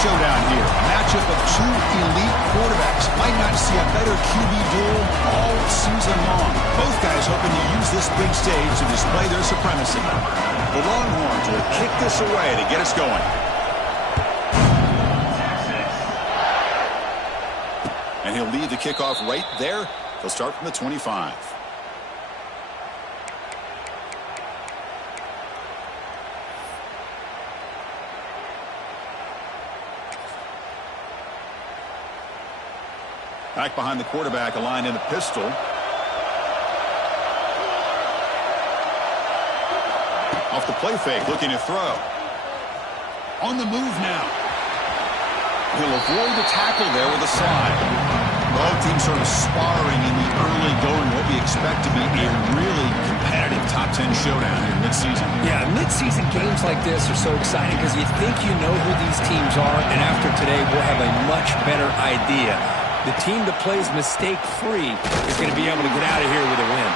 showdown here. Matchup of two elite quarterbacks. Might not see a better QB duel all season long. Both guys hoping to use this big stage to display their supremacy. The Longhorns will kick this away to get us going. And he'll lead the kickoff right there. He'll start from the 25. Back behind the quarterback, aligned in the pistol. Off the play fake, looking to throw. On the move now. He'll avoid the tackle there with a slide. Both teams sort of sparring in the early going, what we expect to be a really competitive top 10 showdown here mid-season. Yeah, mid-season games like this are so exciting because you think you know who these teams are, and after today we'll have a much better idea. The team that plays mistake-free is going to be able to get out of here with a win.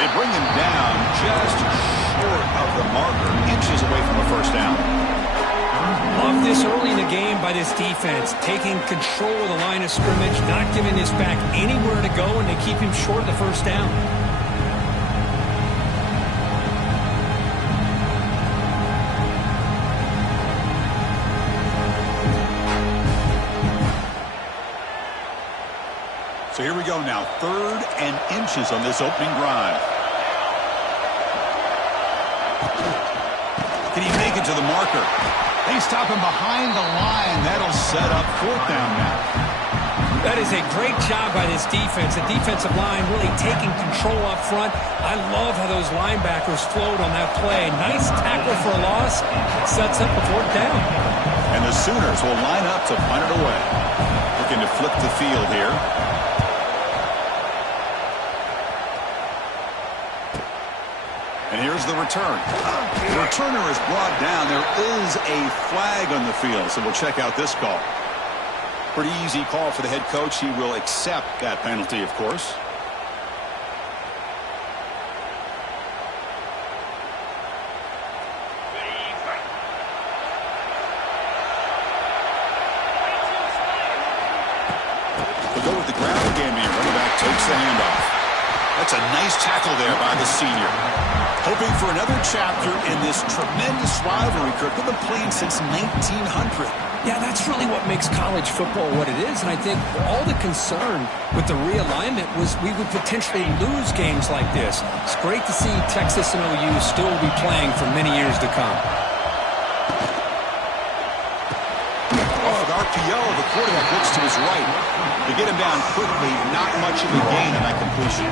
They bring him down just short of the marker, inches away from a first down. Love this early in the game by this defense, taking control of the line of scrimmage, not giving this back anywhere to go, and they keep him short of the first down. So here we go now, 3rd and inches on this opening drive. Can he make it to the marker? They stop him behind the line. That'll set up 4th down now. That is a great job by this defense. The defensive line really taking control up front. I love how those linebackers flowed on that play. Nice tackle for a loss. It sets up a 4th down. And the Sooners will line up to punt it away. Looking to flip the field here. And here's the return. The returner is brought down. There is a flag on the field, so we'll check out this call. Pretty easy call for the head coach. He will accept that penalty, of course. We'll go with the ground game here. Running back takes the handoff. That's a nice tackle there by the senior. Hoping for another chapter in this tremendous rivalry, Kirk. They've been playing since 1900. Yeah, that's really what makes college football what it is. And I think all the concern with the realignment was we would potentially lose games like this. It's great to see Texas and OU still be playing for many years to come. Off of RPO, the quarterback looks to his right. To get him down quickly, not much of a gain on that completion.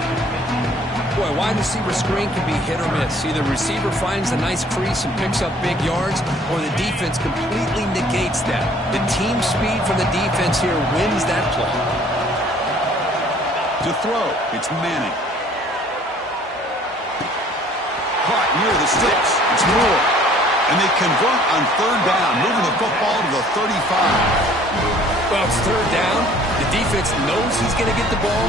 Boy, wide receiver screen can be hit or miss. Either receiver finds a nice crease and picks up big yards, or the defense completely negates that. The team speed from the defense here wins that play. To throw, it's Manning. Caught near the sticks. It's Moore. And they convert on 3rd down, moving the football to the 35. Well, it's 3rd down. The defense knows he's going to get the ball.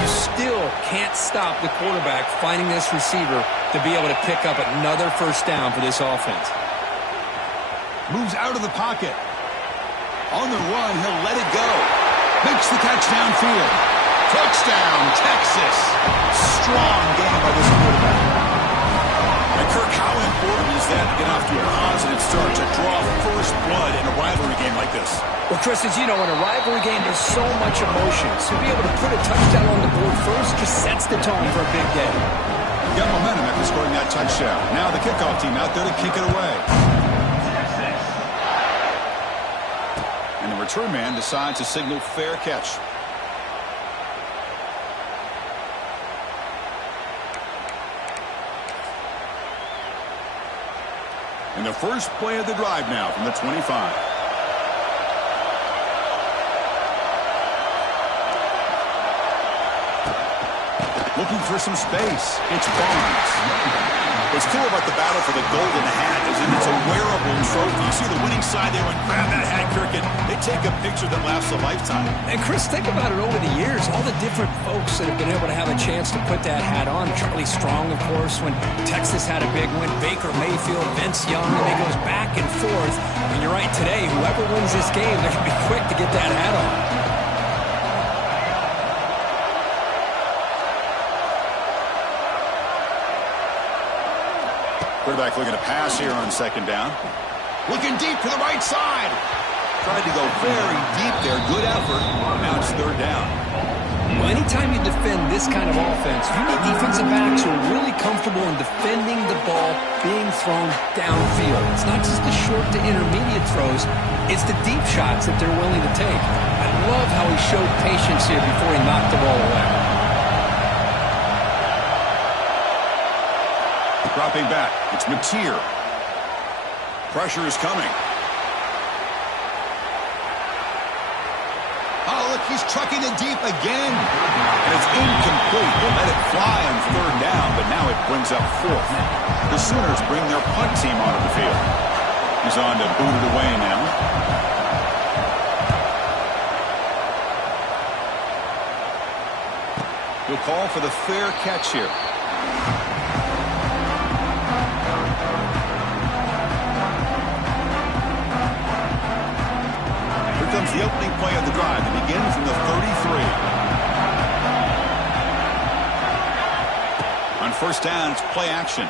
You still can't stop the quarterback finding this receiver to be able to pick up another first down for this offense. Moves out of the pocket. On the run, he'll let it go. Makes the catch downfield. Touchdown, Texas. Strong game by this quarterback. And Kirk, how important is that to get off to a positive start, to draw first blood in a rivalry game like this? Well, Chris, as you know, in a rivalry game, there's so much emotion. So to be able to put a touchdown on the board first just sets the tone for a big day. Got momentum after scoring that touchdown. Now the kickoff team out there to kick it away. And the return man decides to signal fair catch. And the first play of the drive now from the 25. Looking for some space. It's Barnes. What's cool about the battle for the golden hat is that it's a wearable trophy. You see the winning side there and grab that hat, Kirk, and they take a picture that lasts a lifetime. And Chris, think about it over the years, all the different folks that have been able to have a chance to put that hat on. Charlie Strong, of course, when Texas had a big win. Baker Mayfield, Vince Young, and it goes back and forth. And you're right, today, whoever wins this game, they're going to be quick to get that hat on. Quarterback looking to pass here on second down. Looking deep to the right side. Tried to go very deep there. Good effort. Now it's third down. Well, anytime you defend this kind of offense, you need defensive backs who are really comfortable in defending the ball being thrown downfield. It's not just the short to intermediate throws. It's the deep shots that they're willing to take. I love how he showed patience here before he knocked the ball away. Dropping back. It's Mateer. Pressure is coming. Oh, look, he's trucking it deep again. And it's incomplete. They let it fly on third down, but now it brings up fourth. The Sooners bring their punt team onto the field. He's on to boot it away now. He'll call for the fair catch here. Comes the opening play of the drive. They begin from the 33. On first down, it's play action.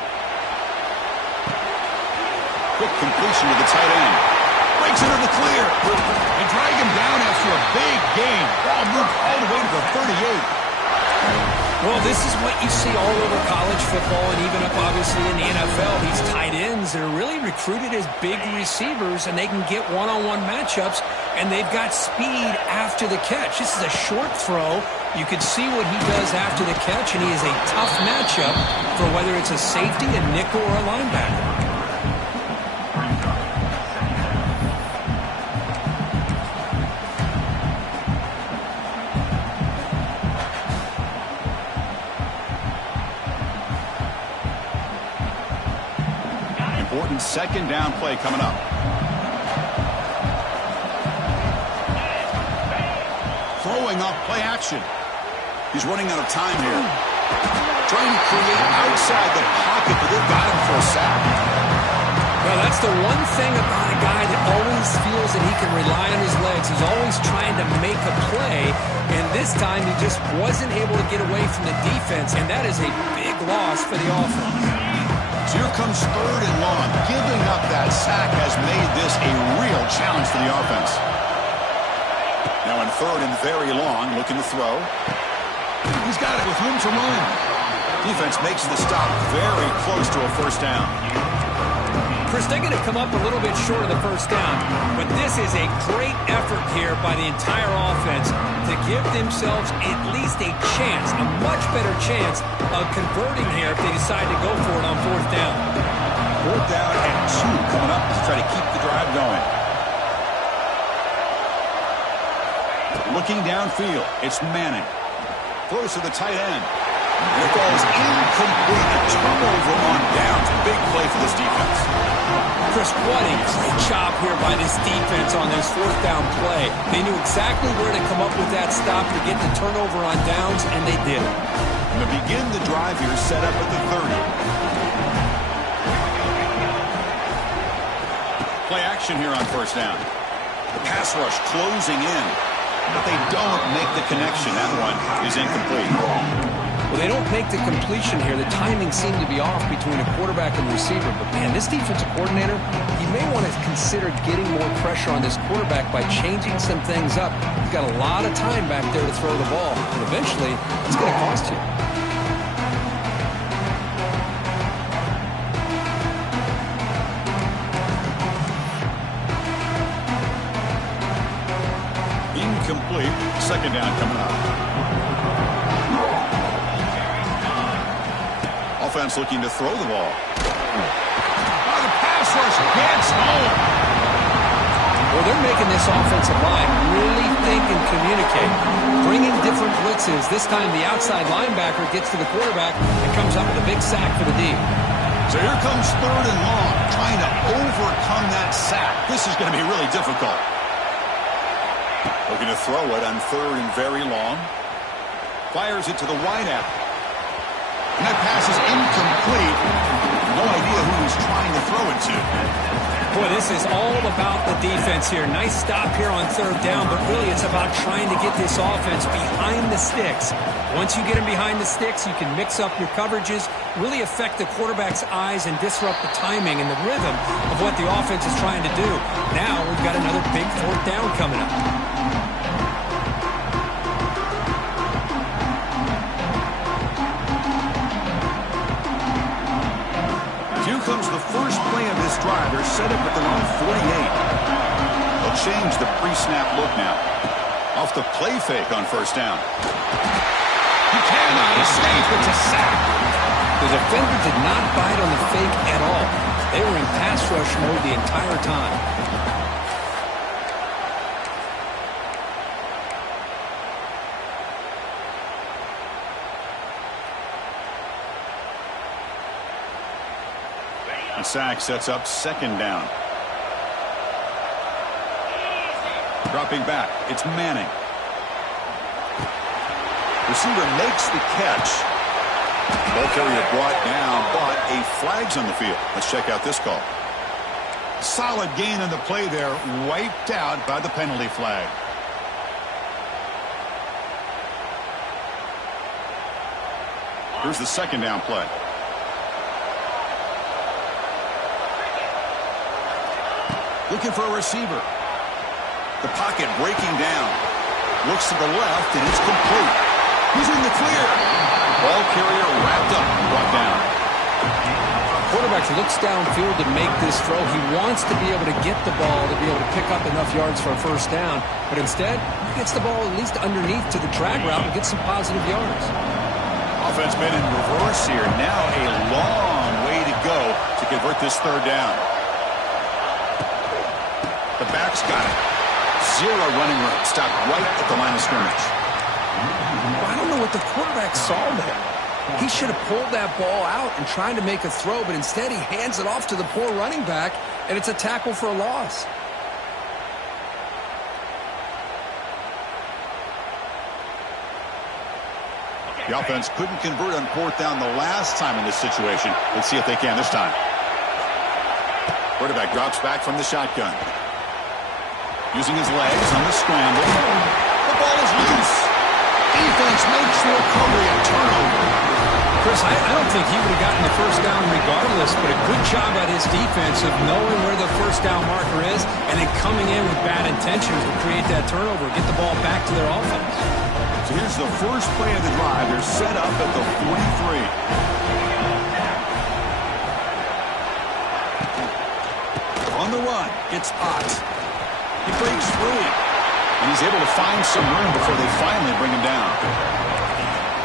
Quick completion to the tight end. Breaks into the clear. They drag him down after a big gain. Ball moved all the way to the 38. Well, this is what you see all over college football and even up, obviously, in the NFL. These tight ends are really recruited as big receivers, and they can get one-on-one matchups, and they've got speed after the catch. This is a short throw. You can see what he does after the catch, and he is a tough matchup for whether it's a safety, a nickel, or a linebacker. Second down play coming up. Throwing off play action. He's running out of time here. Trying to create outside the pocket, but they've got him for a sack. Well, that's the one thing about a guy that always feels that he can rely on his legs. He's always trying to make a play, and this time he just wasn't able to get away from the defense, and that is a big loss for the offense. So here comes third and long. Giving up that sack has made this a real challenge for the offense. Now in third and very long, looking to throw. He's got it with room to run. Defense makes the stop very close to a first down. Chris, they're going to come up a little bit short of the first down, but this is a great effort here by the entire offense to give themselves at least a chance, a much better chance of converting here if they decide to go for it on fourth down. Fourth down and 2 coming up to try to keep the drive going. Looking downfield, it's Manning. Throws to the tight end. And it goes incomplete. A turnover on downs. Big play for this defense. Chris, what a great job here by this defense on this fourth down play. They knew exactly where to come up with that stop to get the turnover on downs, and they did it. And to begin the drive here, set up at the 30. Play action here on first down. The pass rush closing in. But they don't make the connection. That one is incomplete. Well, they don't make the completion here. The timing seemed to be off between a quarterback and receiver. But, man, this defensive coordinator, he may want to consider getting more pressure on this quarterback by changing some things up. He's got a lot of time back there to throw the ball. And eventually, it's going to cost you. Incomplete. Second down coming up. Offense looking to throw the ball. Oh, the pass rush gets home. Well, they're making this offensive line really think and communicate. Bringing different blitzes. This time the outside linebacker gets to the quarterback and comes up with a big sack for the D. So here comes 3rd and long, trying to overcome that sack. This is going to be really difficult. Looking to throw it on 3rd and very long. Fires it to the wideout. And that pass is incomplete. No idea who he's trying to throw it to. Boy, this is all about the defense here. Nice stop here on 3rd down, but really it's about trying to get this offense behind the sticks. Once you get them behind the sticks, you can mix up your coverages, really affect the quarterback's eyes and disrupt the timing and the rhythm of what the offense is trying to do. Now we've got another big 4th down coming up. Here comes the first play of this drive. They're set up at their own 48. They'll change the pre-snap look now. Off the play fake on 1st down. He cannot escape. It's a sack. The defender did not bite on the fake at all. They were in pass rush mode the entire time. The sack sets up 2nd down. Dropping back, it's Manning. Receiver makes the catch. Ball carrier brought down, but a flag's on the field. Let's check out this call. Solid gain on the play there, wiped out by the penalty flag. Here's the 2nd down play. Looking for a receiver. The pocket breaking down. Looks to the left, and it's complete. He's in the clear. Ball carrier wrapped up and brought down. Quarterback looks downfield to make this throw. He wants to be able to get the ball to be able to pick up enough yards for a 1st down. But instead, he gets the ball at least underneath to the drag route and gets some positive yards. Offense been in reverse here. Now a long way to go to convert this 3rd down. The back's got it. 0 running room. Stopped right at the line of scrimmage. I don't know what the quarterback saw there. He should have pulled that ball out and tried to make a throw, but instead he hands it off to the poor running back, and it's a tackle for a loss. The offense couldn't convert on 4th down the last time in this situation. Let's see if they can this time. Quarterback drops back from the shotgun. Using his legs on the scramble. The ball is loose. Defense makes the recovery a turnover. Chris, I don't think he would have gotten the 1st down regardless, but a good job by his defense of knowing where the 1st down marker is and then coming in with bad intentions to create that turnover, get the ball back to their offense. So here's the first play of the drive. They're set up at the 43. On the run, it's Ott. He breaks free, and he's able to find some room before they finally bring him down.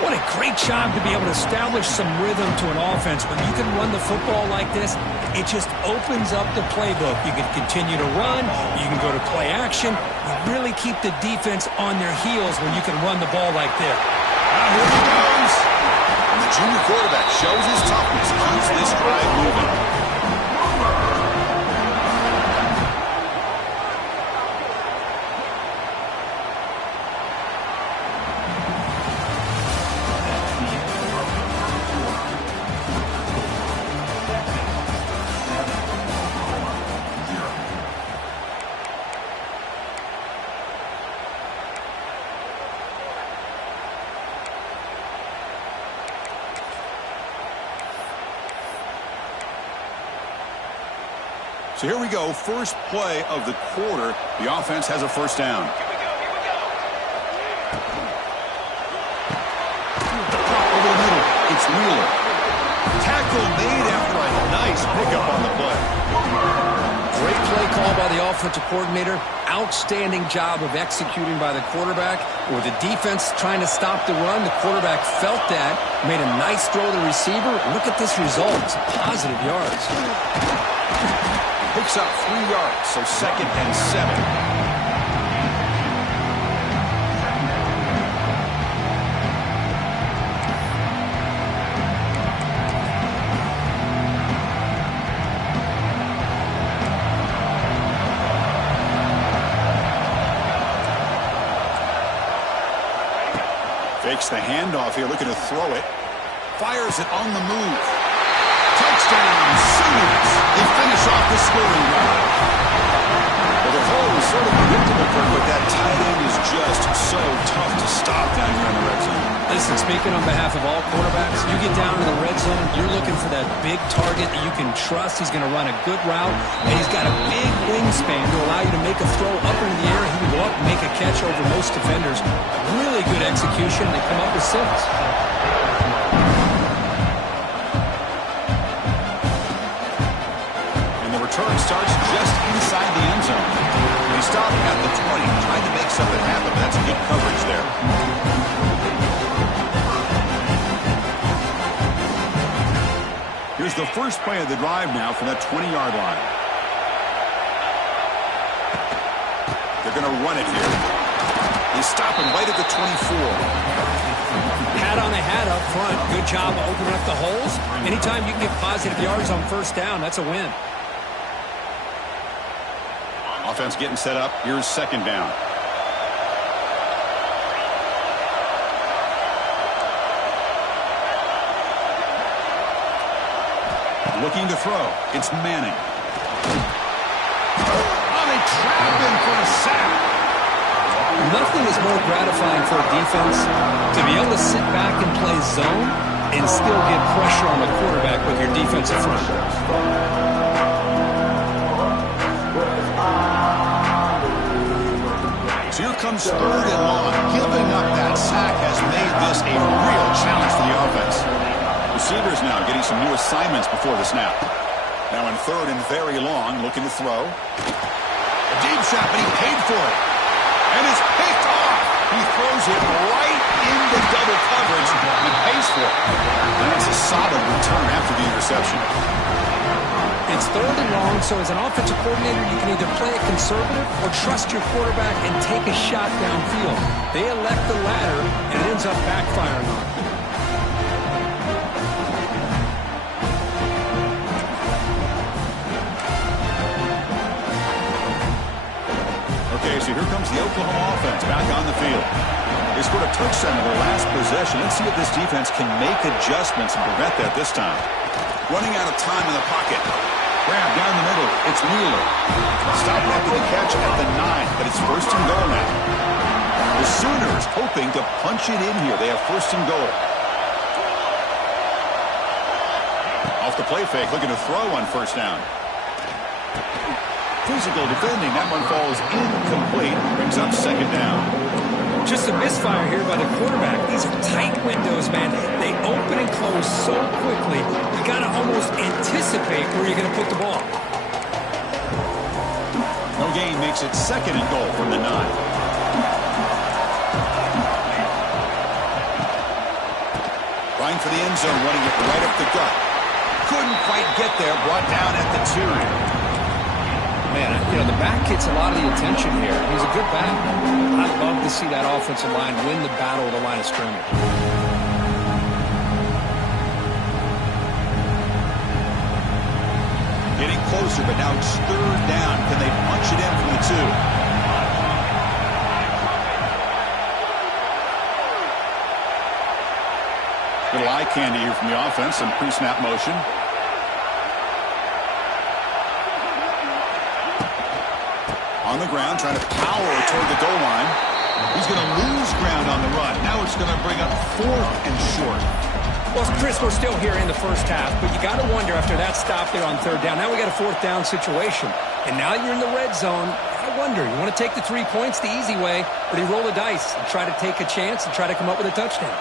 What a great job to be able to establish some rhythm to an offense. When you can run the football like this, it just opens up the playbook. You can continue to run. You can go to play action. You really keep the defense on their heels when you can run the ball like this. Now here he goes. And the junior quarterback shows his toughness, keeps this drive moving. So here we go, first play of the quarter. The offense has a 1st down. Over the middle, it's Wheeler. Tackle made after a nice pickup on the play. Great play call by the offensive coordinator. Outstanding job of executing by the quarterback. With the defense trying to stop the run, the quarterback felt that, made a nice throw to the receiver. Look at this result. It's positive yards. Picks up 3 yards, so 2nd and 7. Fakes the handoff here, looking to throw it. Fires it on the move. Touchdown, Sooners. They finish off the scoring drive. Well, the hole is sort of predictable, Kirk, but that tight end is just so tough to stop down here in the red zone. Listen, speaking on behalf of all quarterbacks, you get down to the red zone, you're looking for that big target that you can trust. He's going to run a good route, and he's got a big wingspan to allow you to make a throw up into the air. He can go up and make a catch over most defenders. Really good execution. They come up with 6. Return starts just inside the end zone. They stop at the 20, trying to make something happen. That's good coverage there. Here's the first play of the drive now from that 20-yard line. They're going to run it here. They stop him right at the 24. Hat on the hat up front. Good job opening up the holes. Anytime you can get positive yards on first down, that's a win. Offense getting set up. Here's second down. Looking to throw. It's Manning. Oh, they trap him for a sack. Nothing is more gratifying for a defense to be able to sit back and play zone and still get pressure on the quarterback with your defensive front. So here comes third and long. Giving up that sack has made this a real challenge for the offense. Receivers now getting some new assignments before the snap. Now in third and very long, looking to throw. A deep shot, but he paid for it. And it's picked off. He throws it right into double coverage and pays for it. And that's a solid return after the interception. It's third and long, so as an offensive coordinator, you can either play it conservative or trust your quarterback and take a shot downfield. They elect the latter, and it ends up backfiring on them. Okay, so here comes the Oklahoma offense back on the field. They scored a touchdown in their last possession. Let's see if this defense can make adjustments and prevent that this time. Running out of time in the pocket. Grab down the middle. It's Wheeler. Stop after the catch at the 9, but it's first and goal now. The Sooners hoping to punch it in here. They have first and goal. Off the play fake, looking to throw on first down. Physical defending. That one falls incomplete. Brings up second down. Just a misfire here by the quarterback. These are tight windows, man. They open and close so quickly. You got to almost anticipate where you're going to put the ball. No gain makes it second and goal from the 9. Trying for the end zone, running it right up the gut. Couldn't quite get there. Brought down at the 2. Man, you know, the back gets a lot of the attention here. He's a good back. I'd love to see that offensive line win the battle of the line of scrimmage. Getting closer, but now it's third down. Can they punch it in from the 2? Little eye candy here from the offense. Some pre-snap motion. On the ground, trying to power toward the goal line. He's going to lose ground on the run. Now it's going to bring up fourth and short. Well, Chris, we're still here in the first half, but you got to wonder after that stop there on third down. Now we got a fourth down situation, and now you're in the red zone. I wonder, you want to take the 3 points the easy way, or do you roll the dice and try to take a chance and try to come up with a touchdown?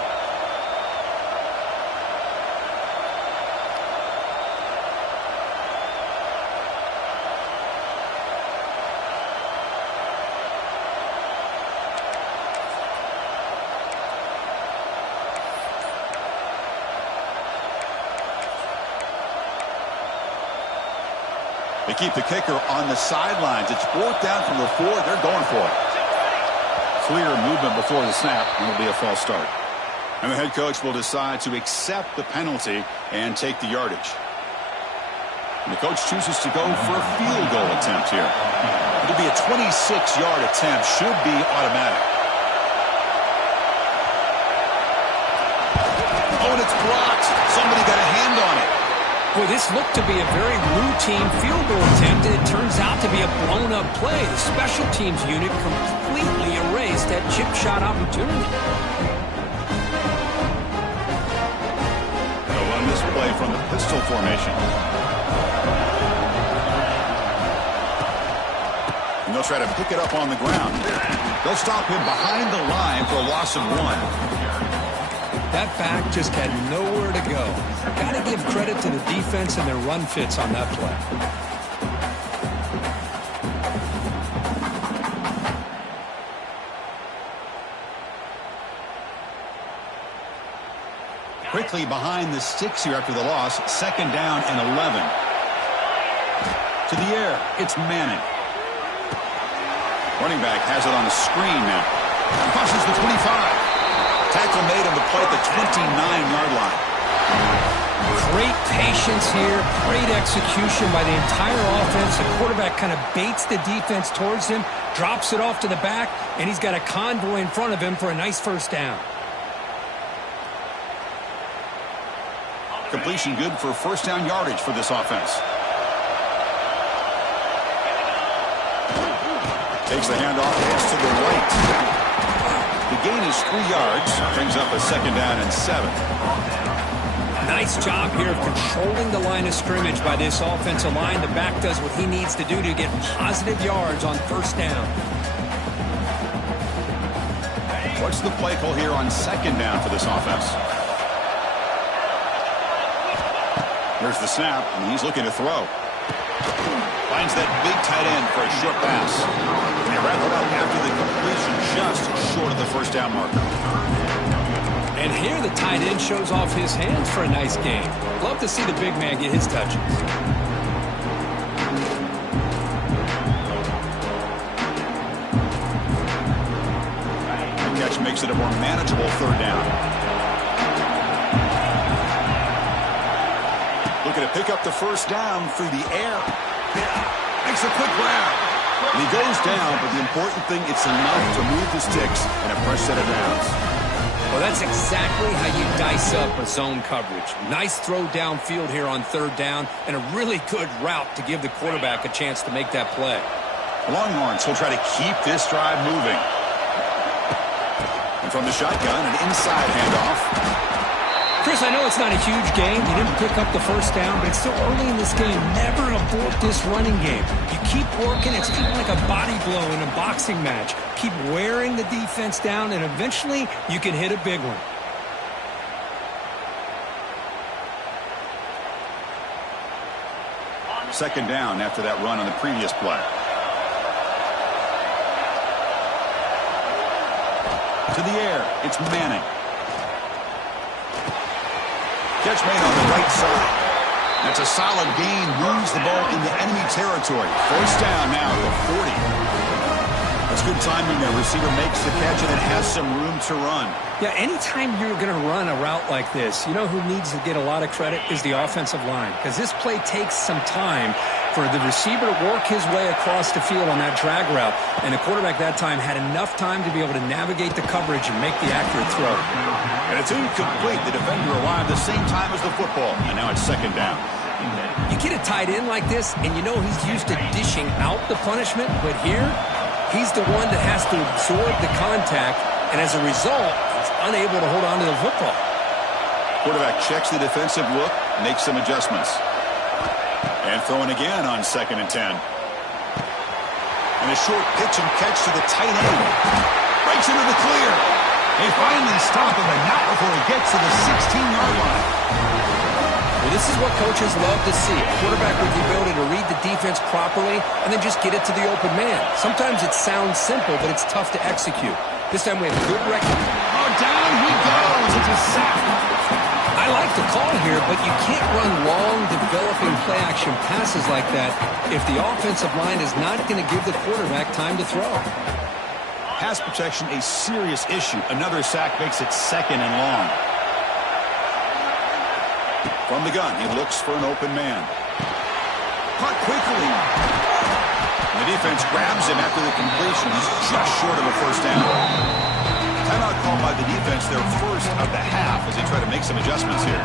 They keep the kicker on the sidelines. It's fourth down from the 4. They're going for it. Clear movement before the snap, and it'll be a false start. And the head coach will decide to accept the penalty and take the yardage. And the coach chooses to go for a field goal attempt here. It'll be a 26-yard attempt. Should be automatic. Oh, and it's blocked. Somebody got a hand on it. Boy, this looked to be a very routine field goal attempt, and it turns out to be a blown-up play. The special teams unit completely erased that chip shot opportunity. They'll run this play from the pistol formation. And they'll try to pick it up on the ground. They'll stop him behind the line for a loss of 1. That back just had nowhere to go. Got to give credit to the defense and their run fits on that play. Quickly behind the sticks here after the loss. 2nd down and 11. To the air, it's Manning. Running back has it on the screen now. Crosses the 25. Tackle made on the play at the 29-yard line. Great patience here. Great execution by the entire offense. The quarterback kind of baits the defense towards him, drops it off to the back, and he's got a convoy in front of him for a nice first down. Completion good for first down yardage for this offense. Takes the handoff, hands to the right. The gain is 3 yards, brings up a 2nd down and 7. Nice job here of controlling the line of scrimmage by this offensive line. The back does what he needs to do to get positive yards on first down. What's the play call here on 2nd down for this offense? Here's the snap, and he's looking to throw. Finds that big tight end for a short pass. And they wrap it up after the completion, just short of the first down marker. And here the tight end shows off his hands for a nice game. Love to see the big man get his touches. The catch makes it a more manageable 3rd down. Looking to pick up the first down through the air. Makes a quick grab. And he goes down, but the important thing, it's enough to move the sticks and a fresh set of downs. Well, that's exactly how you dice up a zone coverage. Nice throw downfield here on 3rd down, and a really good route to give the quarterback a chance to make that play. Longhorns will try to keep this drive moving. And from the shotgun, an inside handoff. Chris, I know it's not a huge game. You didn't pick up the first down, but it's still early in this game. Never abort this running game. You keep working. It's kind of like a body blow in a boxing match. Keep wearing the defense down, and eventually you can hit a big one. Second down after that run on the previous play. To the air, it's Manning. Catch made on the right side. That's a solid gain. Moves the ball into enemy territory. First down now at the 40. That's good timing there. Receiver makes the catch and it has some room to run. Yeah, anytime you're going to run a route like this, you know who needs to get a lot of credit is the offensive line. Because this play takes some time for the receiver to work his way across the field on that drag route. And the quarterback that time had enough time to be able to navigate the coverage and make the accurate throw. And it's incomplete. The defender arrived the same time as the football. And now it's second down. You get a tight end like this, and you know he's used to dishing out the punishment. But here, he's the one that has to absorb the contact. And as a result, he's unable to hold on to the football. Quarterback checks the defensive look, makes some adjustments. And throwing again on 2nd and 10. And a short pitch and catch to the tight end. Breaks into the clear. They finally stop him, but not before he gets to the 16-yard line. Well, this is what coaches love to see. A quarterback with the ability to read the defense properly and then just get it to the open man. Sometimes it sounds simple, but it's tough to execute. This time we have good record. Oh, down he goes. It's a sack. I like the call here, but you can't run long, developing play-action passes like that if the offensive line is not going to give the quarterback time to throw. Pass protection, a serious issue. Another sack makes it 2nd and long. From the gun, he looks for an open man. Caught quickly. And the defense grabs him after the completion. He's just short of a first down. Timeout called by the defense, their first of the half, as they try to make some adjustments here.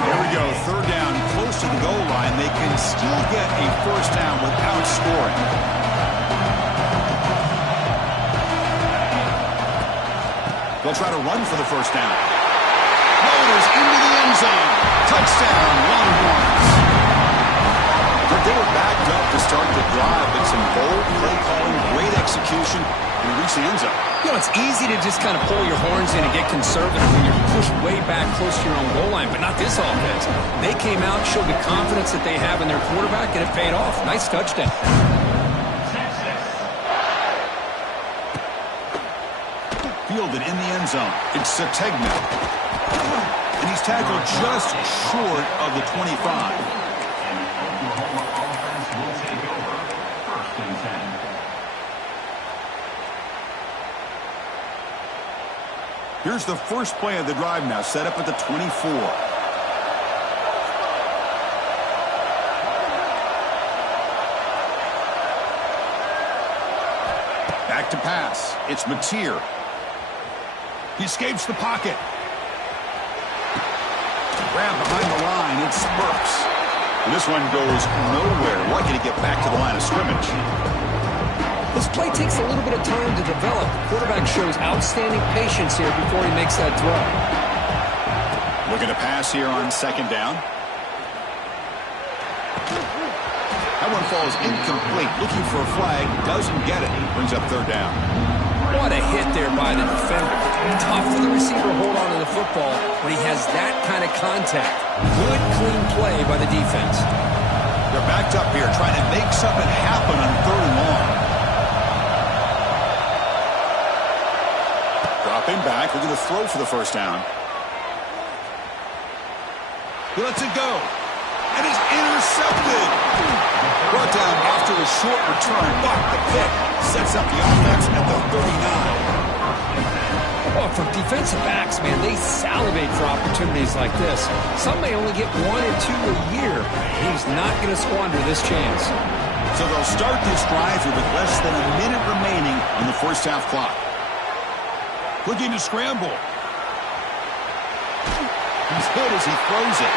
There we go, third down, close to the goal line. They can still get a first down without scoring. They'll try to run for the first down. Loaders into the end zone. Touchdown, Longhorns. They were backed up to start the drive, but some bold play calling, great execution, and reach the end zone. You know, it's easy to just kind of pull your horns in and get conservative when you're pushed way back close to your own goal line, but not this offense. They came out, showed the confidence that they have in their quarterback, and it paid off. Nice touchdown. Fielded in the end zone. It's Sategna. And he's tackled just short of the 25. Here's the first play of the drive now, set up at the 24. Back to pass. It's Mateer. He escapes the pocket. Grab behind the line. It's Burks. And this one goes nowhere. Lucky to get back to the line of scrimmage. This play takes a little bit of time to develop. The quarterback shows outstanding patience here before he makes that throw. Looking to pass here on second down. That one falls incomplete. Looking for a flag. Doesn't get it. Brings up third down. What a hit there by the defender. Tough for the receiver to hold on to the football when he has that kind of contact. Good, clean play by the defense. They're backed up here trying to make something happen on third and long. Dropping back, looking to throw for the first down. He lets it go. And is intercepted. Brought down after a short return, but the pick sets up the offense at the 39. Well, from defensive backs, man, they salivate for opportunities like this. Some may only get 1 or 2 a year. He's not going to squander this chance. So they'll start this drive here with less than a minute remaining on the first half clock. Looking to scramble. He's hit as he throws it.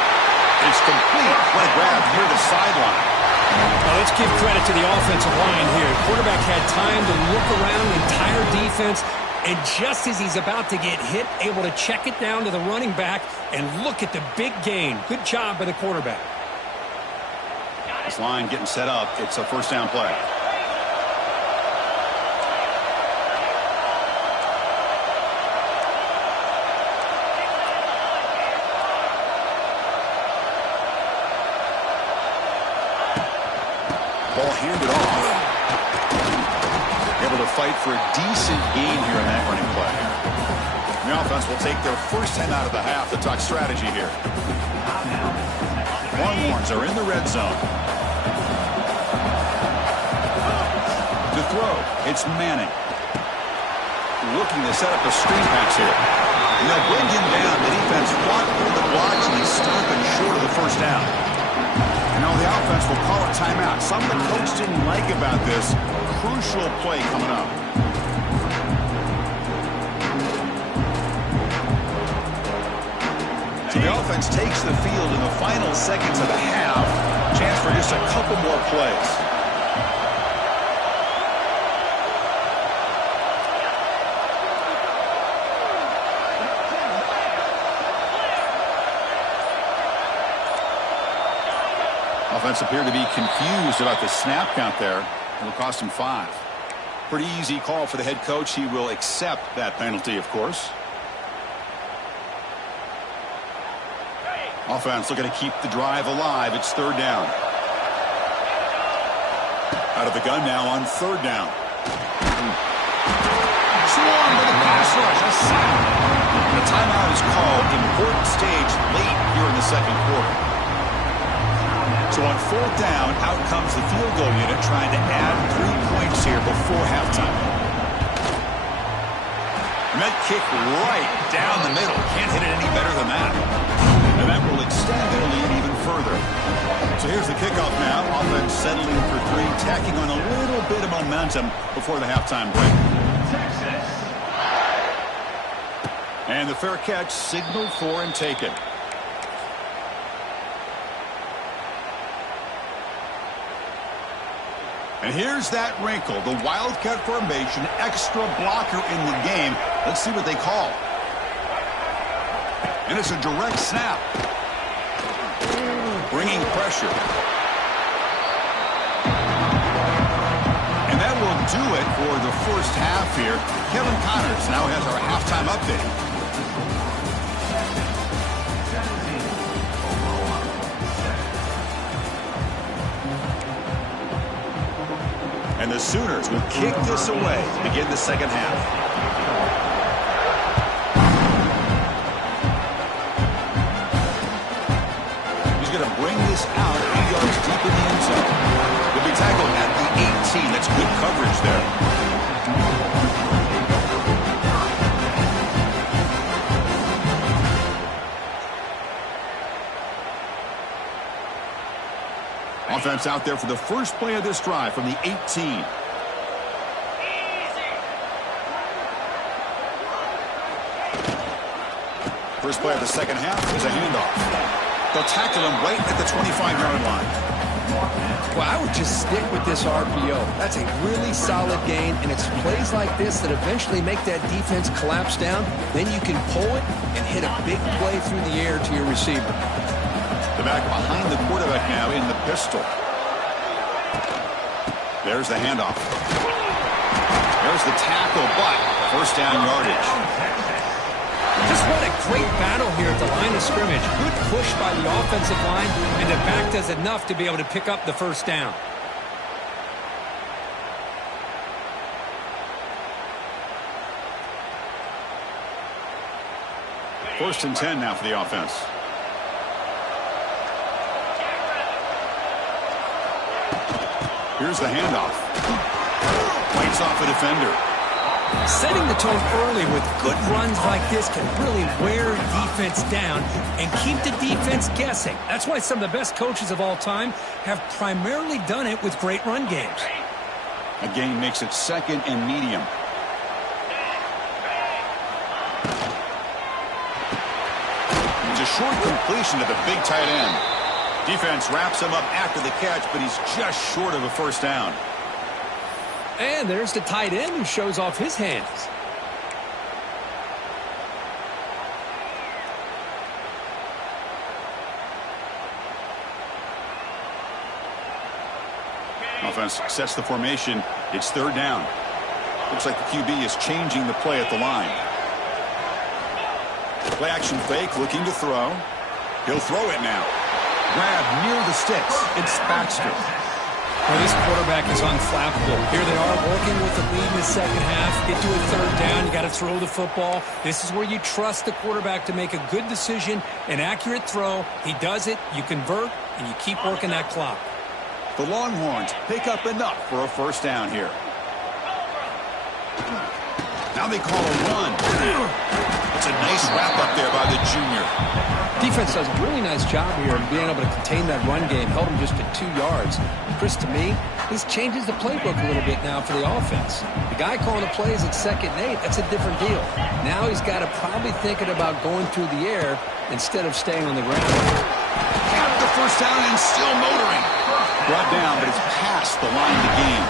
It's complete. What a grab near the sideline. Now let's give credit to the offensive line here. The quarterback had time to look around the entire defense, and just as he's about to get hit, able to check it down to the running back and look at the big gain. Good job by the quarterback. This line getting set up. It's a first down play. Ball handed off. Able to fight for a decent gain here in that running play. The offense will take their first 10 out of the half to talk strategy here. Longhorns are in the red zone. To throw, it's Manning. Looking to set up a screen pass here. And they'll bring him down. The defense fought through the blocks and they stop him short of the first down. And now the offense will call a timeout. Something the coach didn't like about this. Crucial play coming up. So the offense takes the field in the final seconds of the half. Chance for just a couple more plays. Offense appeared to be confused about the snap count there. It'll cost him 5. Pretty easy call for the head coach. He will accept that penalty, of course. Offense looking to keep the drive alive. It's third down. Out of the gun now on third down. Swarmed by the pass rush. A sack. The timeout is called. Important stage late here in the second quarter. So on fourth down, out comes the field goal unit trying to add 3 points here before halftime. And that kick right down the middle. Can't hit it any better than that. And that will extend their lead even further. So here's the kickoff now. Offense settling for three, tacking on a little bit of momentum before the halftime break. Texas. And the fair catch signaled for and taken. And here's that wrinkle, the Wildcat formation, extra blocker in the game. Let's see what they call. And it's a direct snap. Bringing pressure. And that will do it for the first half here. Kevin Connors now has our halftime update. And the Sooners will kick this away to begin the second half. He's going to bring this out 8 yards deep in the end zone. He'll be tackled at the 18. That's good coverage there. Offense out there for the first play of this drive from the 18. First play of the second half is a handoff. They'll tackle him right at the 25-yard line. Well, I would just stick with this RPO. That's a really solid gain, and it's plays like this that eventually make that defense collapse down. Then you can pull it and hit a big play through the air to your receiver. The back behind the quarterback now in the pistol. There's the handoff. There's the tackle, but first down yardage. Just what a great battle here at the line of scrimmage. Good push by the offensive line, and the back does enough to be able to pick up the first down. First and 10 now for the offense. Here's the handoff. Fights off a defender. Setting the tone early with good runs like this can really wear defense down and keep the defense guessing. That's why some of the best coaches of all time have primarily done it with great run games. A gain makes it second and medium. It's a short completion to the big tight end. Defense wraps him up after the catch, but he's just short of a first down. And there's the tight end who shows off his hands. Offense sets the formation. It's third down. Looks like the QB is changing the play at the line. Play action fake, looking to throw. He'll throw it now. Grab near the sticks. It's Baxter. Well, this quarterback is unflappable. Here they are working with the lead in the second half. Get to a third down. You got to throw the football. This is where you trust the quarterback to make a good decision, an accurate throw. He does it, you convert, and you keep working that clock. The Longhorns pick up enough for a first down here. Now they call a run. It's a nice wrap up there by the junior. Defense does a really nice job here of being able to contain that run game. Held him just to 2 yards. Chris, to me, this changes the playbook a little bit now for the offense. The guy calling the plays at 2nd and 8, that's a different deal. Now he's got to probably thinking about going through the air instead of staying on the ground. Got the first down and still motoring. Brought down, but it's past the line of the game.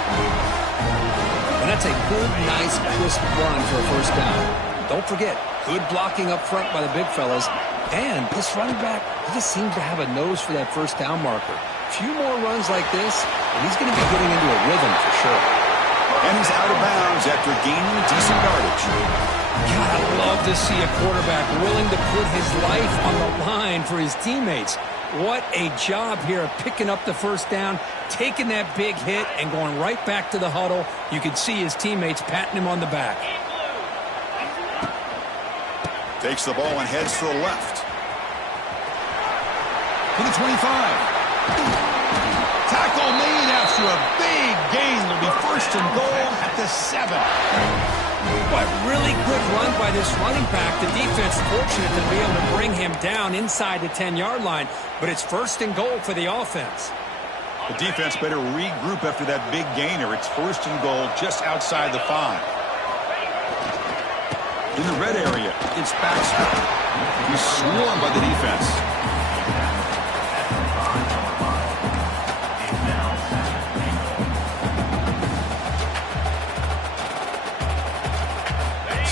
And that's a good, nice, crisp run for a first down. Don't forget, good blocking up front by the big fellas. And this running back, he just seems to have a nose for that first down marker. A few more runs like this, and he's going to be getting into a rhythm for sure. And he's out of bounds after gaining decent yardage. God, I love to see a quarterback willing to put his life on the line for his teammates. What a job here of picking up the first down, taking that big hit, and going right back to the huddle. You can see his teammates patting him on the back. Takes the ball and heads to the left. To the 25. Tackle made after a big gain. Will be first First and goal at the 7. What really good run by this running back. The defense fortunate to be able to bring him down inside the 10-yard line, but it's first and goal for the offense. The defense better regroup after that big gainer. It's first and goal just outside the 5. In the red area, it's Baxter. He's swarmed by the defense.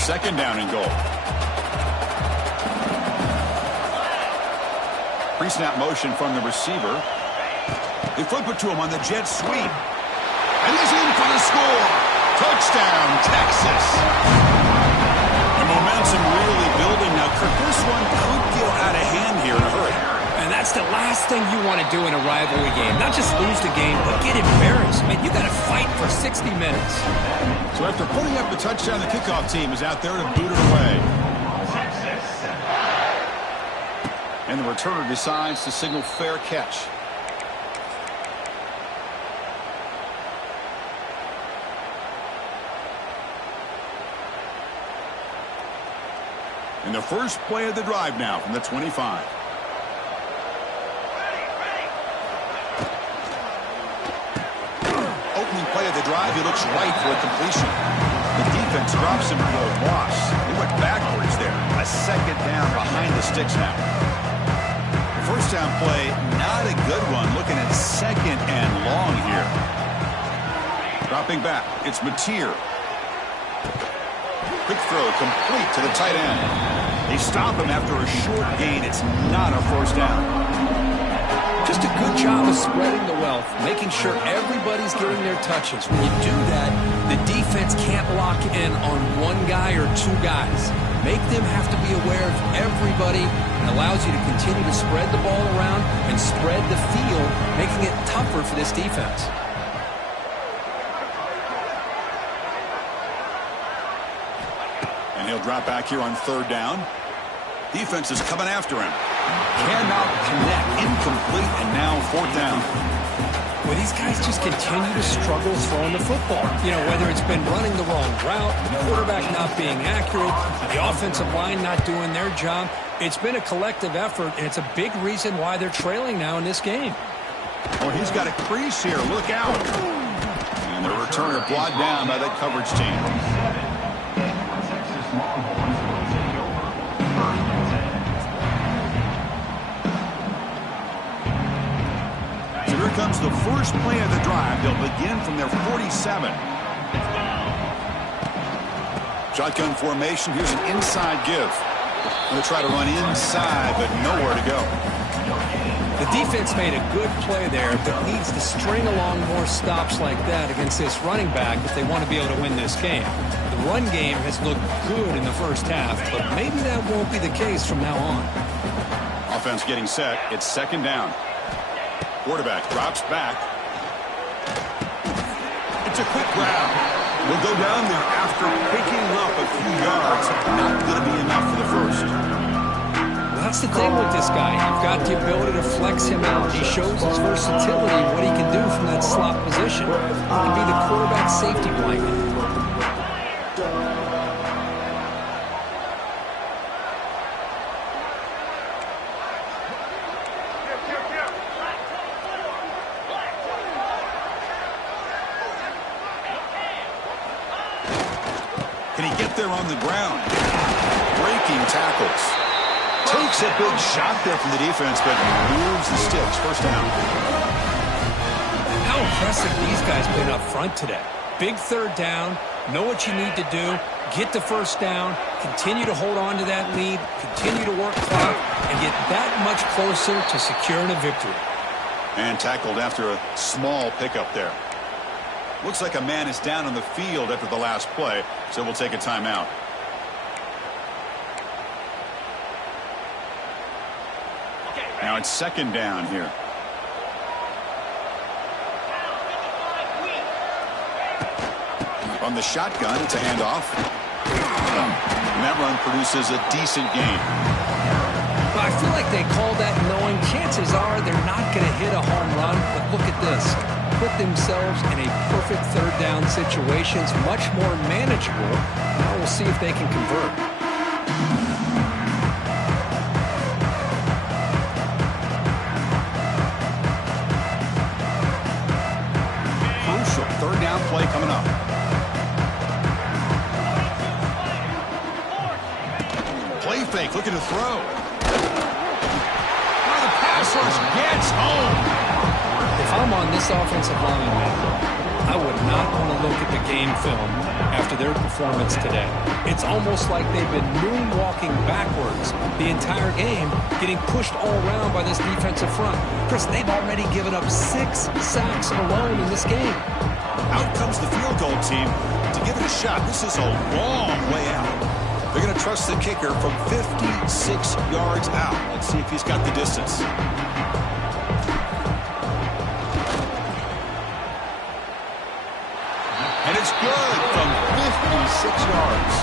Second down and goal. Pre-snap motion from the receiver. They flip it to him on the jet sweep. And he's in for the score. Touchdown, Texas. The momentum really building now. Kirk, this one could get out of hand here in a hurry. And that's the last thing you want to do in a rivalry game. Not just lose the game, but get embarrassed. Man, you got to fight for 60 minutes. So after putting up the touchdown, the kickoff team is out there to boot it away. And the returner decides to signal fair catch. And the first play of the drive now from the 25. Opening play of the drive, he looks right for a completion. The defense drops him for a loss. He went backwards there. A second down behind the sticks now. First down play, not a good one. Looking at second and long here. Dropping back, it's Mateer. Quick throw complete to the tight end. They stop him after a short gain. It's not a first down. Just a good job of spreading the wealth, making sure everybody's getting their touches. When you do that, the defense can't lock in on one guy or two guys. Make them have to be aware of everybody, and allows you to continue to spread the ball around and spread the field, making it tougher for this defense. And he'll drop back here on third down. Defense is coming after him. Cannot connect. Incomplete, and now fourth down. Well, these guys just continue to struggle throwing the football. You know, whether it's been running the wrong route, the quarterback not being accurate, the offensive line not doing their job. It's been a collective effort, and it's a big reason why they're trailing now in this game. Oh, he's got a crease here. Look out. And the returner brought down by that coverage team. Here comes the first play of the drive. They'll begin from their 47. Shotgun formation. Here's an inside give. Going to try to run inside, but nowhere to go. The defense made a good play there, but needs to string along more stops like that against this running back if they want to be able to win this game. The run game has looked good in the first half, but maybe that won't be the case from now on. Offense getting set. It's second down. Quarterback drops back. It's a quick grab. We'll go down there after picking up a few yards. Not going to be enough for the first. Well, that's the thing with this guy. You've got the ability to flex him out. He shows his versatility, what he can do from that slot position. He can be the quarterback safety blanket. There on the ground. Breaking tackles. Takes a big shot there from the defense, but moves the sticks. First down. How impressive these guys been up front today. Big third down. Know what you need to do. Get the first down. Continue to hold on to that lead. Continue to work clock and get that much closer to securing a victory. And tackled after a small pickup there. Looks like a man is down on the field after the last play, so we'll take a timeout. Now it's second down here. On the shotgun, it's a handoff. And that run produces a decent gain. Well, I feel like they call that knowing chances are they're not going to hit a home run, but look at this. put themselves in a perfect third down situation. It's much more manageable. Now we'll see if they can convert. Crucial third down play coming up. Play fake, looking to throw. Now the pass rush gets home. If I'm on this offensive line, I would not want to look at the game film after their performance today. It's almost like they've been moonwalking backwards the entire game, getting pushed all around by this defensive front. Chris, they've already given up 6 sacks alone in this game. Out comes the field goal team to give it a shot. This is a long way out. They're going to trust the kicker from 56 yards out. Let's see if he's got the distance. And it's good from 56 yards.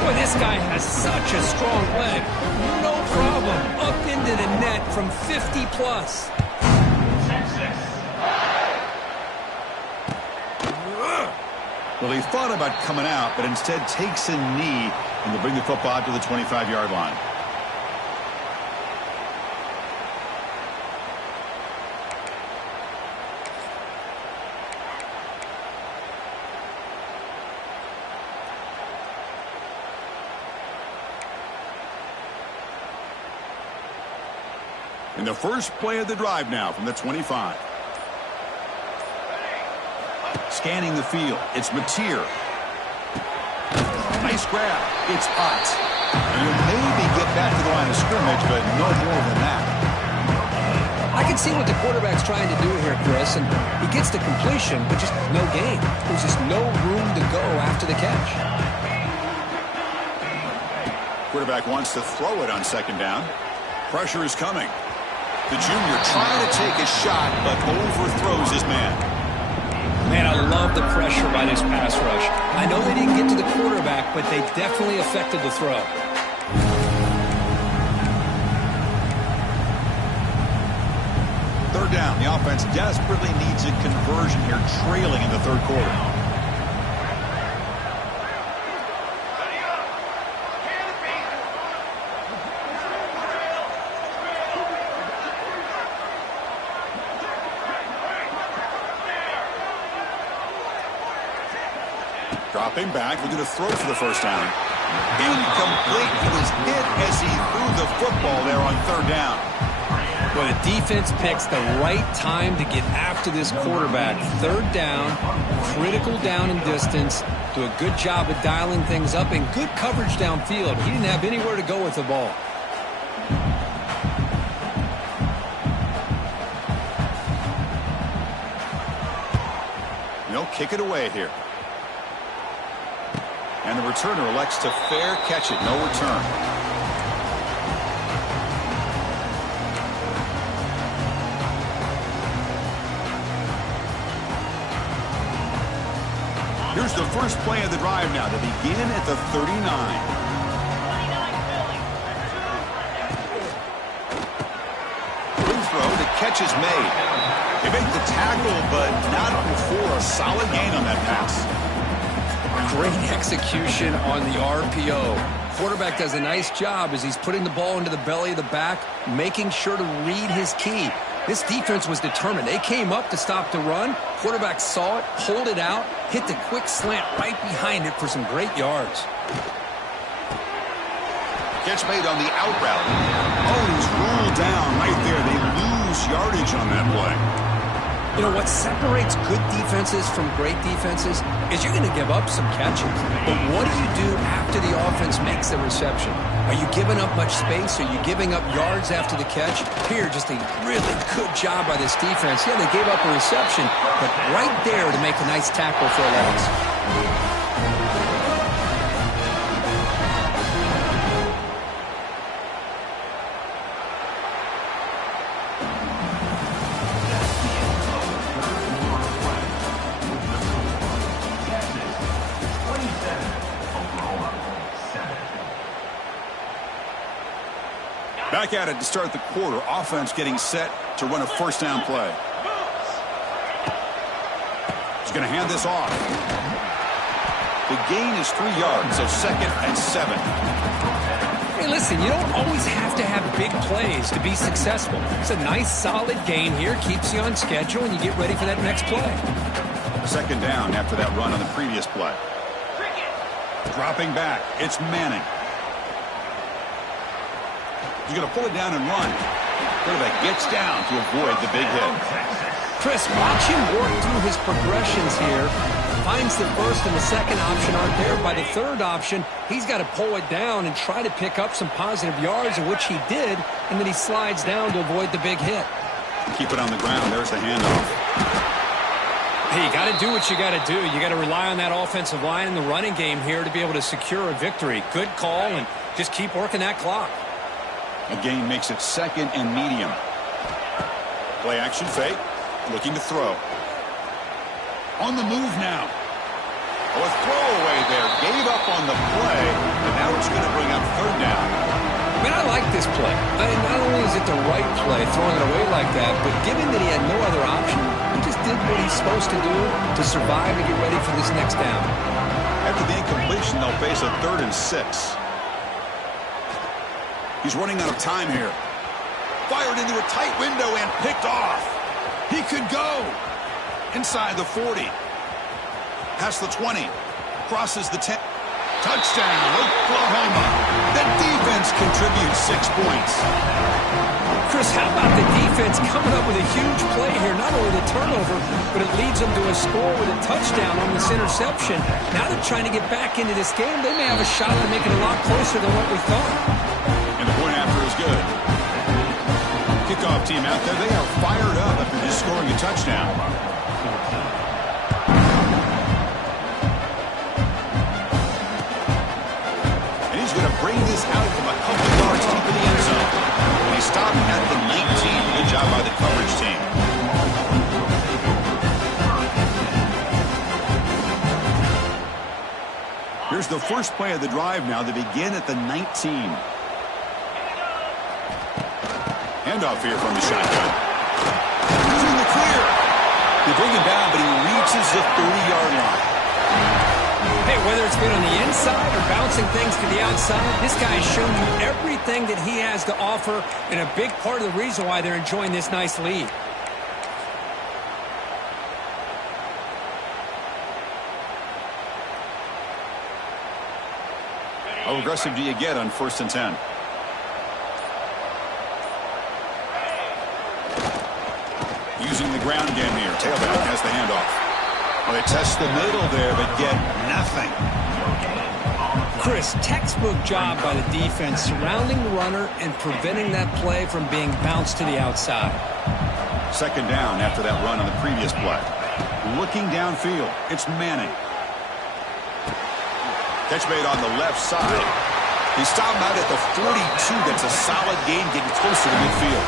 Boy, this guy has such a strong leg. No problem. Up into the net from 50 plus. Well, he thought about coming out, but instead takes a knee and will bring the football to the 25-yard line. In the first play of the drive now from the 25. Scanning the field. It's Mateer. Nice grab. It's Ott. And you'll maybe get back to the line of scrimmage, but no more than that. I can see what the quarterback's trying to do here, Chris, and he gets the completion, but just no gain. There's just no room to go after the catch. Quarterback wants to throw it on second down. Pressure is coming. The junior trying to take a shot, but overthrows his man. Man, I love the pressure by this pass rush. I know they didn't get to the quarterback, but they definitely affected the throw. Third down. The offense desperately needs a conversion here, trailing in the third quarter. Dropping back, looking to throw for the first down. Incomplete. He was hit as he threw the football there on third down. Well, the defense picks the right time to get after this quarterback. Third down, critical down and distance. Do a good job of dialing things up and good coverage downfield. He didn't have anywhere to go with the ball. They'll kick it away here. And the returner elects to fair catch it. No return. Here's the first play of the drive now to begin at the 39. Good throw. The catch is made. They make the tackle, but not before a solid gain on that pass. Great execution on the RPO. Quarterback does a nice job as he's putting the ball into the belly of the back, making sure to read his key. This defense was determined. They came up to stop the run. Quarterback saw it, pulled it out, hit the quick slant right behind it for some great yards. Catch made on the out route. Oh, he's ruled down right there. They lose yardage on that play. You know, what separates good defenses from great defenses is you're going to give up some catches. But what do you do after the offense makes the reception? Are you giving up much space? Are you giving up yards after the catch? Here, just a really good job by this defense. Yeah, they gave up a reception, but right there to make a nice tackle for a loss. Back at it to start the quarter. Offense getting set to run a first down play. He's going to hand this off. The gain is 3 yards, so 2nd and 7. Hey, listen, you don't always have to have big plays to be successful. It's a nice, solid gain here, keeps you on schedule, and you get ready for that next play. 2nd down after that run on the previous play. Dropping back, it's Manning. He's going to pull it down and run. Quarterback gets down to avoid the big hit. Chris, watch him work through his progressions here. Finds the first and the second option aren't there. By the third option, he's got to pull it down and try to pick up some positive yards, in which he did, and then he slides down to avoid the big hit. Keep it on the ground. There's the handoff. Hey, you got to do what you got to do. You got to rely on that offensive line in the running game here to be able to secure a victory. Good call, and just keep working that clock. A gain makes it 2nd and medium. Play action fake. Looking to throw. On the move now. Oh, a throwaway there. Gave up on the play, and now it's going to bring up 3rd down. I mean, I like this play. Not only is it the right play, throwing it away like that, but given that he had no other option, he just did what he's supposed to do to survive and get ready for this next down. After the incompletion, they'll face a 3rd and 6. He's running out of time here. Fired into a tight window and picked off. He could go. Inside the 40. Past the 20. Crosses the 10. Touchdown, Oklahoma. The defense contributes 6 points. Chris, how about the defense coming up with a huge play here? Not only the turnover, but it leads them to a score with a touchdown on this interception. Now they're trying to get back into this game. They may have a shot at making it a lot closer than what we thought. And the point after is good. Kickoff team out there, they are fired up after just scoring a touchdown. And he's going to bring this out from a couple yards deep in the end zone. And he stopped at the 19. Good job by the coverage team. Here's the first play of the drive now. They begin at the 19. Handoff here from the shotgun. He's in the clear. They bring him down, but he reaches the 30-yard line. Hey, whether it's been on the inside or bouncing things to the outside, this guy has shown you everything that he has to offer, and a big part of the reason why they're enjoying this nice lead. How aggressive do you get on 1st and 10? Using the ground game here. Tailback has the handoff. Well, they test the middle there, but get nothing. Chris, textbook job by the defense surrounding the runner and preventing that play from being bounced to the outside. 2nd down after that run on the previous play. Looking downfield, it's Manning. Catch made on the left side. He stopped him out at the 42. That's a solid gain, getting closer to midfield.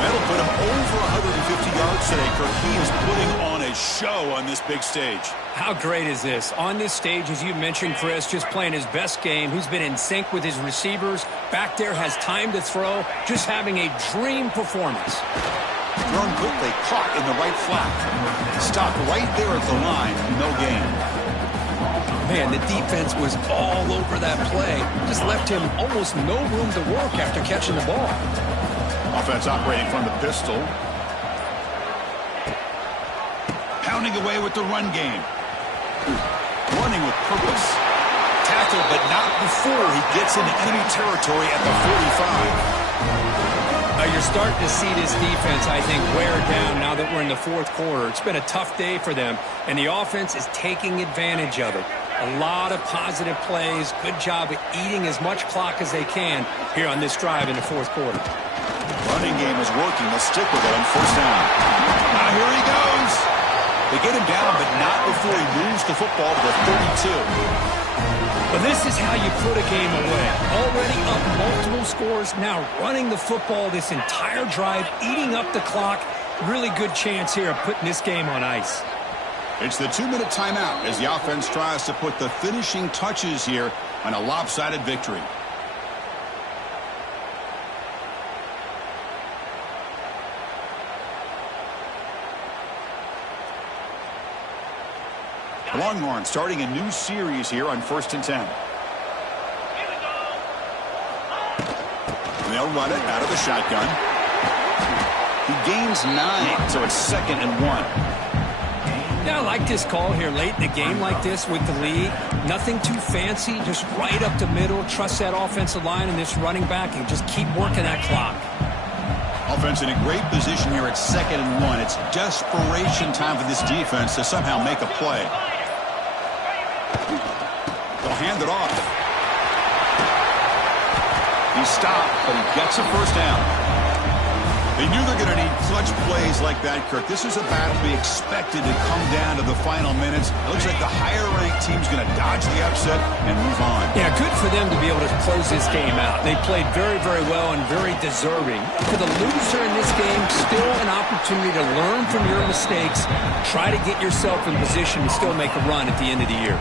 That'll put him over 150 yards today. Kirk, he is putting on a show on this big stage. How great is this? On this stage, as you mentioned, Chris, just playing his best game. He's been in sync with his receivers. Back there, has time to throw. Just having a dream performance. Thrown quickly, caught in the right flat. Stopped right there at the line. No gain. Man, the defense was all over that play. Just left him almost no room to work after catching the ball. Offense operating from the pistol. Pounding away with the run game. Running with purpose. Tackled, but not before he gets into enemy territory at the 45. You're starting to see this defense, I think, wear down now that we're in the 4th quarter. It's been a tough day for them, and the offense is taking advantage of it. A lot of positive plays. Good job at eating as much clock as they can here on this drive in the 4th quarter. Running game is working. They'll stick with it on 1st down. Now here he goes. They get him down, but not before he moves the football to the 32. But this is how you put a game away. Already up multiple scores, now running the football this entire drive, eating up the clock. Really good chance here of putting this game on ice. It's the 2-minute timeout as the offense tries to put the finishing touches here on a lopsided victory. Longhorn starting a new series here on 1st and 10. They'll run it out of the shotgun. He gains 9, so it's 2nd and 1. Yeah, I like this call here late in the game like this with the lead. Nothing too fancy, just right up the middle. Trust that offensive line and this running back and just keep working that clock. Offense in a great position here at 2nd and 1. It's desperation time for this defense to somehow make a play. They'll hand it off. He stopped, but he gets a first down. They knew they're going to need clutch plays like that, Kirk. This is a battle to be expected to come down to the final minutes. It looks like the higher-ranked team's going to dodge the upset and move on. Yeah, good for them to be able to close this game out. They played very, very well and very deserving. For the loser in this game, still an opportunity to learn from your mistakes. Try to get yourself in position to still make a run at the end of the year.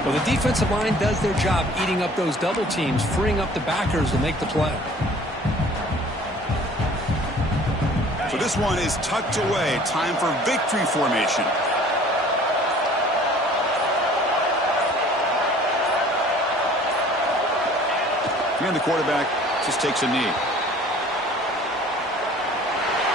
Well, the defensive line does their job eating up those double teams, freeing up the backers to make the play. So this one is tucked away. Time for victory formation. And the quarterback just takes a knee.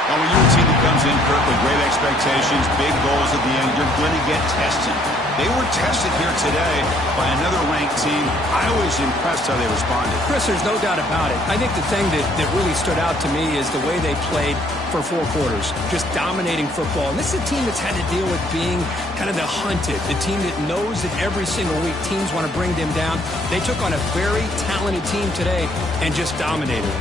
Well, when you're a team that comes in, Kirk, with great expectations, big goals at the end, you're going to get tested. They were tested here today by another ranked team. I was impressed how they responded. Chris, there's no doubt about it. I think the thing that really stood out to me is the way they played for 4 quarters, just dominating football. And this is a team that's had to deal with being kind of the hunted, the team that knows that every single week teams want to bring them down. They took on a very talented team today and just dominated.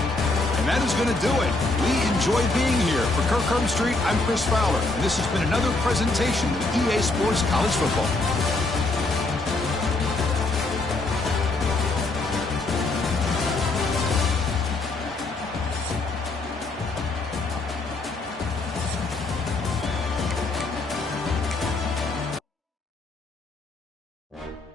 And that is going to do it. We enjoy being here. For Kirk Herbstreit, I'm Chris Fowler. And this has been another presentation of EA Sports College Football. You